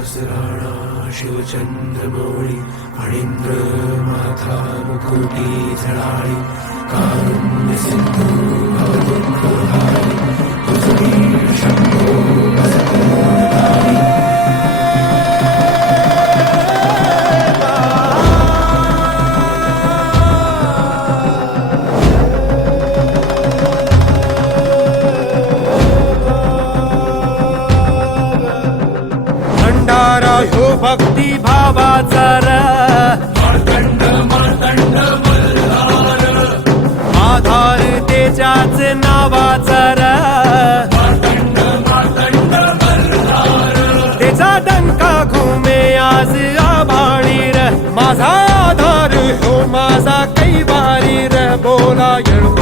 सहस्राणा शिवचंद्रमौळी फणींद्र माथा मुकुटी झळाळी कारुण्य सिंधू भवदुःखहारी तुझी शंभो भजकोणकारी. भंडारा ह्यो भक्ती भावाचा र मार्तंड मार्तंड मल्हार आधार त्याच्याच नावाचा र मार्तंड मार्तंड मल्हार त्याचा डंका घुमे आज आभाळी र माझा आधार ह्यो माझा कैवारी र बोला येळू